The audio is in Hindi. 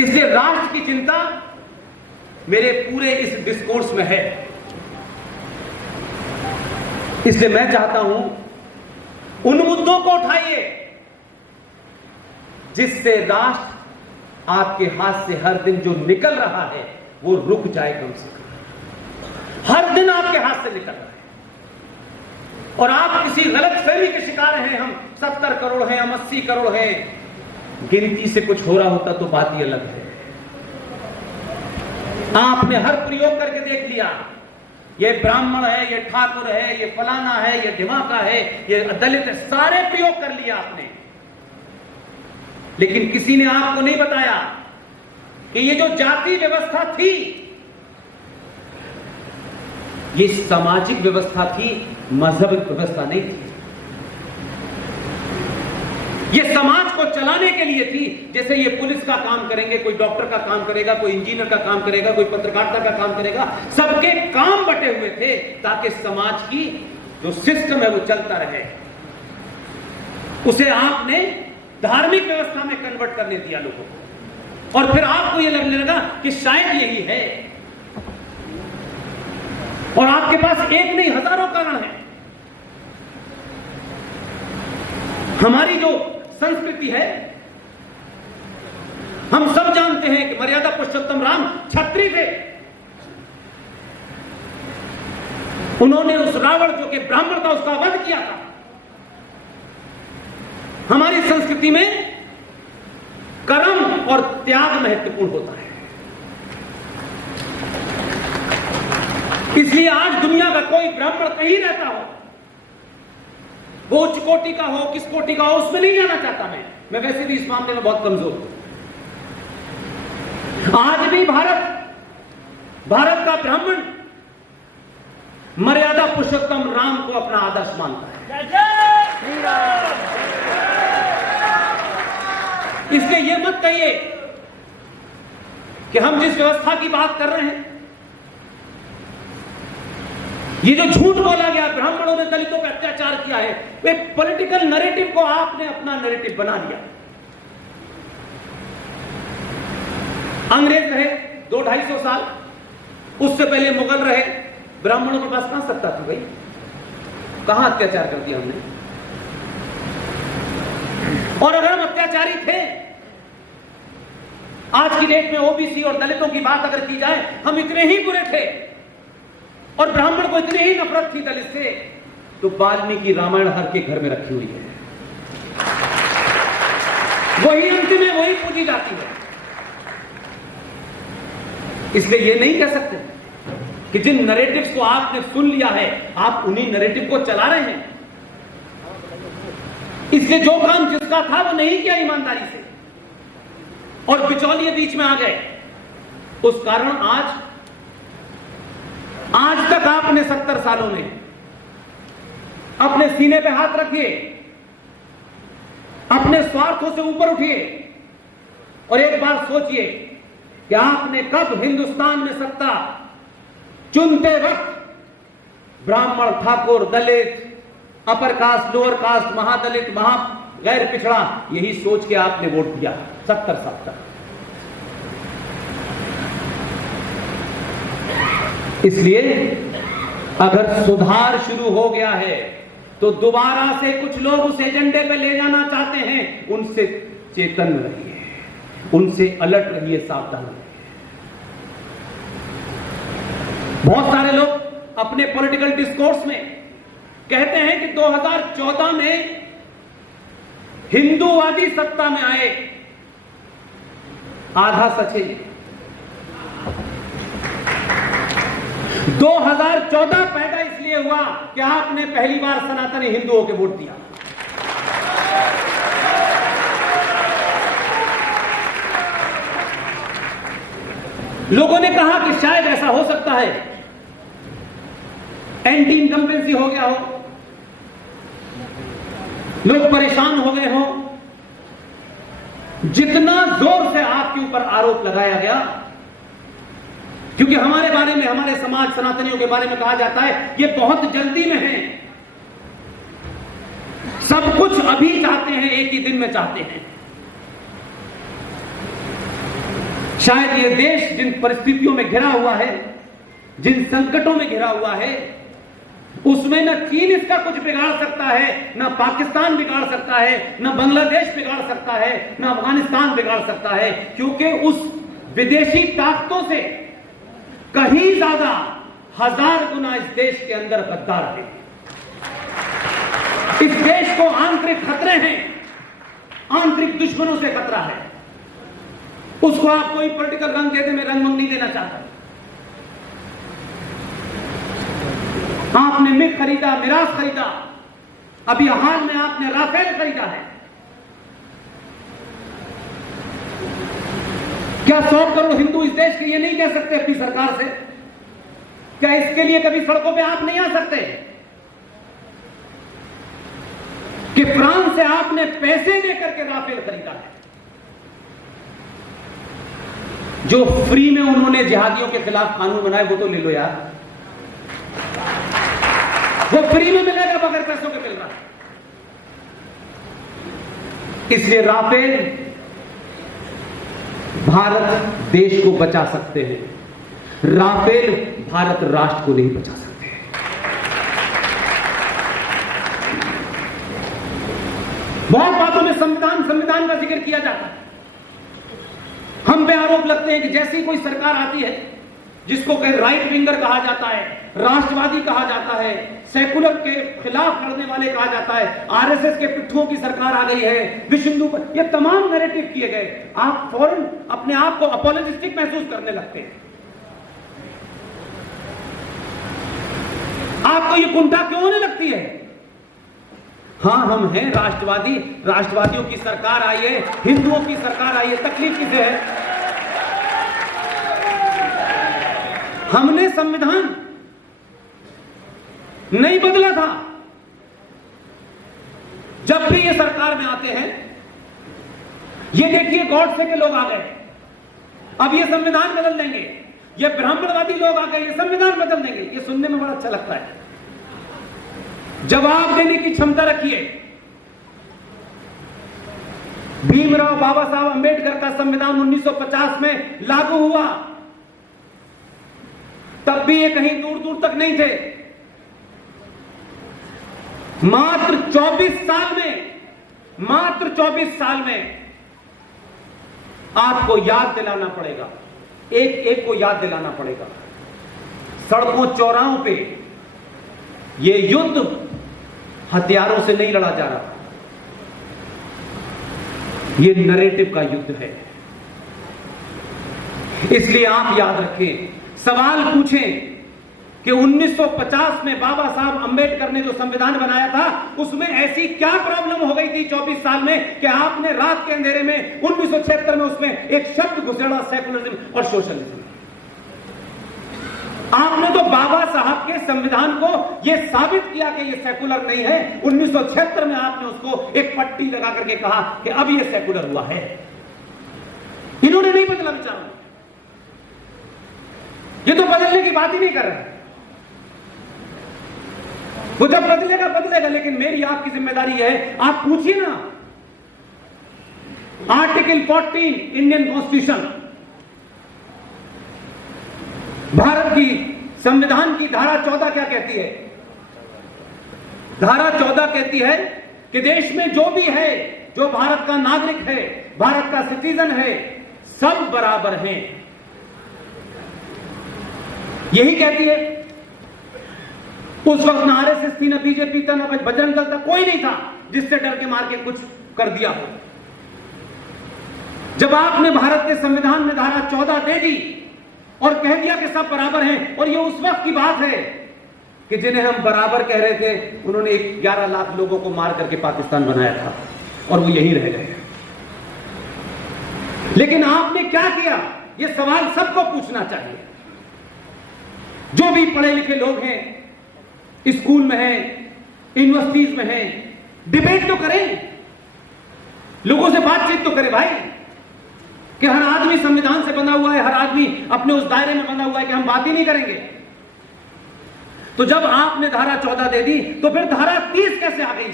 इसलिए राष्ट्र की चिंता मेरे पूरे इस डिस्कोर्स में है। इसलिए मैं चाहता हूं उन मुद्दों को उठाइए जिससे राष्ट्र आपके हाथ से हर दिन जो निकल रहा है वो रुक जाए कम से कम। हर दिन आपके हाथ से निकल रहा है और आप किसी गलतफहमी के शिकार हैं। हम 70 करोड़ हैं, हम 80 करोड़ हैं। गिनती से कुछ हो रहा होता तो बात ही अलग है। आपने हर प्रयोग करके देख लिया, ये ब्राह्मण है, ये ठाकुर है, ये फलाना है, ये ढिमाका है, ये दलित है, सारे प्रयोग कर लिया आपने। लेकिन किसी ने आपको नहीं बताया कि ये जो जाति व्यवस्था थी ये सामाजिक व्यवस्था थी, मजहब व्यवस्था नहीं थी। ये समाज को चलाने के लिए थी। जैसे ये पुलिस का काम करेंगे, कोई डॉक्टर का काम करेगा, कोई इंजीनियर का काम करेगा, कोई पत्रकारिता का काम करेगा, सबके काम बटे हुए थे ताकि समाज की जो सिस्टम है वो चलता रहे। उसे आपने धार्मिक व्यवस्था में कन्वर्ट करने दिया लोगों को और फिर आपको यह लगने लगा कि शायद यही है। और आपके पास एक नहीं हजारों कारण है। हमारी जो संस्कृति है, हम सब जानते हैं कि मर्यादा पुरुषोत्तम राम क्षत्रिय थे। उन्होंने उस रावण जो कि ब्राह्मण था उसका वध किया था। हमारी संस्कृति में कर्म और त्याग महत्वपूर्ण होता है। इसलिए आज दुनिया का कोई ब्राह्मण कहीं रहता हो, वो उच्च कोटि का हो, किस कोटि का हो, उसमें नहीं जाना चाहता। मैं वैसे भी इस मामले में बहुत कमजोर हूं। आज भी भारत का ब्राह्मण मर्यादा पुरुषोत्तम राम को अपना आदर्श मानता है। इसलिए यह मत कहिए कि हम जिस व्यवस्था की बात कर रहे हैं, ये जो झूठ बोला गया ब्राह्मणों ने दलितों पर अत्याचार किया है, वे पॉलिटिकल नैरेटिव को आपने अपना नैरेटिव बना लिया। अंग्रेज रहे 200-250 साल, उससे पहले मुगल रहे। ब्राह्मणों के पास कहां सत्ता थी भाई? कहां अत्याचार कर दिया हमने? और अगर हम अत्याचारी थे, आज की डेट में ओबीसी और दलितों की बात अगर की जाए, हम इतने ही बुरे थे और ब्राह्मण को इतनी ही नफरत थी दलित से, तो वाल्मीकि रामायण हर के घर में रखी हुई है। वही अंतिम है, वही पूजी जाती है। इसलिए यह नहीं कह सकते कि जिन नैरेटिव्स को आपने सुन लिया है, आप उन्हीं नैरेटिव को चला रहे हैं। इसलिए जो काम जिसका था वो नहीं किया ईमानदारी से और बिचौलिए बीच में आ गए। उस कारण आज तक आपने 70 सालों में अपने सीने पे हाथ रखिए, अपने स्वार्थों से ऊपर उठिए और एक बार सोचिए कि आपने कब हिंदुस्तान में सत्ता चुनते वक्त ब्राह्मण, ठाकुर, दलित, अपर कास्ट, लोअर कास्ट, महादलित, गैर पिछड़ा, यही सोच के आपने वोट दिया 70 साल तक। इसलिए अगर सुधार शुरू हो गया है तो दोबारा से कुछ लोग उस एजेंडे पे ले जाना चाहते हैं, उनसे चेतन रहिए, उनसे अलर्ट रहिए, सावधान रहिए। बहुत सारे लोग अपने पॉलिटिकल डिस्कोर्स में कहते हैं कि 2014 में हिंदूवादी सत्ता में आए। आधा सच है। 2014 पैदा इसलिए हुआ कि आपने पहली बार सनातनी हिंदुओं के वोट दिया। लोगों ने कहा कि शायद ऐसा हो सकता है, एंटी इनकम्बेंसी हो गया हो, लोग परेशान हो गए हो। जितना जोर से आपके ऊपर आरोप लगाया गया, क्योंकि हमारे बारे में, हमारे समाज सनातनियों के बारे में कहा जाता है ये बहुत जल्दी में है, सब कुछ अभी चाहते हैं, एक ही दिन में चाहते हैं। शायद ये देश जिन परिस्थितियों में घिरा हुआ है, जिन संकटों में घिरा हुआ है, उसमें न चीन इसका कुछ बिगाड़ सकता है, न पाकिस्तान बिगाड़ सकता है, न बांग्लादेश बिगाड़ सकता है, न अफगानिस्तान बिगाड़ सकता है, क्योंकि उस विदेशी ताकतों से कहीं ज्यादा 1000 गुना इस देश के अंदर गद्दार है। इस देश को आंतरिक खतरे हैं, आंतरिक दुश्मनों से खतरा है। उसको आप कोई पॉलिटिकल रंग देते, मैं रंग नहीं देना चाहता। आपने मिग खरीदा, मिराज खरीदा, अभी हाल में आपने राफेल खरीदा है। क्या 100 करोड़ हिंदू इस देश के ये नहीं कह सकते अपनी सरकार से? क्या इसके लिए कभी सड़कों पे आप नहीं आ सकते कि फ्रांस से आपने पैसे देकर के राफेल खरीदा है? जो फ्री में उन्होंने जिहादियों के खिलाफ कानून बनाए वो तो ले लो यार, वो फ्री में मिलेगा, बगैर पैसों के मिल रहा है। इसलिए राफेल भारत देश को बचा सकते हैं, राफेल भारत राष्ट्र को नहीं बचा सकते। बहुत बातों में संविधान का जिक्र किया जाता है। हम पे आरोप लगते हैं कि जैसी कोई सरकार आती है जिसको कहीं राइट विंगर कहा जाता है, राष्ट्रवादी कहा जाता है, सेकुलर के खिलाफ लड़ने वाले कहा जाता है, आरएसएस के पिट्ठुओं की सरकार आ गई है, विश्व हिंदू पर, ये तमाम नैरेटिव किए गए। आप फौरन अपने आप को अपॉलोजिस्टिक महसूस करने लगते हैं। आपको ये कुंठा क्यों होने लगती है? हां, हम हैं राष्ट्रवादी, राष्ट्रवादियों की सरकार आई है, हिंदुओं की सरकार आई है, तकलीफ किसे है? हमने संविधान नहीं बदला था। जब भी ये सरकार में आते हैं, ये देखिए गॉडसे के लोग आ गए, अब ये संविधान बदल देंगे, ये ब्राह्मणवादी लोग आ गए, ये संविधान बदल देंगे। ये सुनने में बड़ा अच्छा लगता है। जवाब देने की क्षमता रखिए। भीमराव बाबा साहब अंबेडकर का संविधान 1950 में लागू हुआ, तब भी ये कहीं दूर दूर तक नहीं थे। मात्र 24 साल में आपको याद दिलाना पड़ेगा, एक एक को याद दिलाना पड़ेगा। सड़कों चौराहों पे ये युद्ध हथियारों से नहीं लड़ा जा रहा, ये नैरेटिव का युद्ध है। इसलिए आप याद रखें, सवाल पूछें कि 1950 में बाबा साहब अंबेडकर ने जो संविधान बनाया था, उसमें ऐसी क्या प्रॉब्लम हो गई थी 24 साल में कि आपने रात के अंधेरे में 1976 में उसमें एक शब्द घुसेड़ा, सेकुलरिज्म और सोशलिज्म। आपने तो बाबा साहब के संविधान को यह साबित किया कि यह सेकुलर नहीं है। 1976 में आपने उसको एक पट्टी लगा करके कहा कि अब यह सेकुलर हुआ है। इन्होंने नहीं बदला विचार, ये तो बदलने की बात ही नहीं कर रहे। वो जब बदलेगा बदलेगा, लेकिन मेरी आपकी जिम्मेदारी है, आप पूछिए ना, आर्टिकल 14 इंडियन कॉन्स्टिट्यूशन, भारत की संविधान की धारा 14 क्या कहती है? धारा 14 कहती है कि देश में जो भी है, जो भारत का नागरिक है, भारत का सिटीजन है, सब बराबर हैं। यही कहती है। उस वक्त ना आरएसएस थी, ना बीजेपी था, ना बजरंग दल था, कोई नहीं था जिससे डर के मार के कुछ कर दिया हो। जब आपने भारत के संविधान में धारा 14 दे दी और कह दिया कि सब बराबर हैं, और ये उस वक्त की बात है कि जिन्हें हम बराबर कह रहे थे, उन्होंने 11 लाख लोगों को मार करके पाकिस्तान बनाया था और वो यहीं रह गए। लेकिन आपने क्या किया? ये सवाल सबको पूछना चाहिए। जो भी पढ़े लिखे लोग हैं, स्कूल में हैं, यूनिवर्सिटीज में हैं, डिबेट तो करें, लोगों से बातचीत तो करें भाई, कि हर आदमी संविधान से बंधा हुआ है, हर आदमी अपने उस दायरे में बंधा हुआ है कि हम बात ही नहीं करेंगे। तो जब आपने धारा 14 दे दी, तो फिर धारा 30 कैसे आ गई?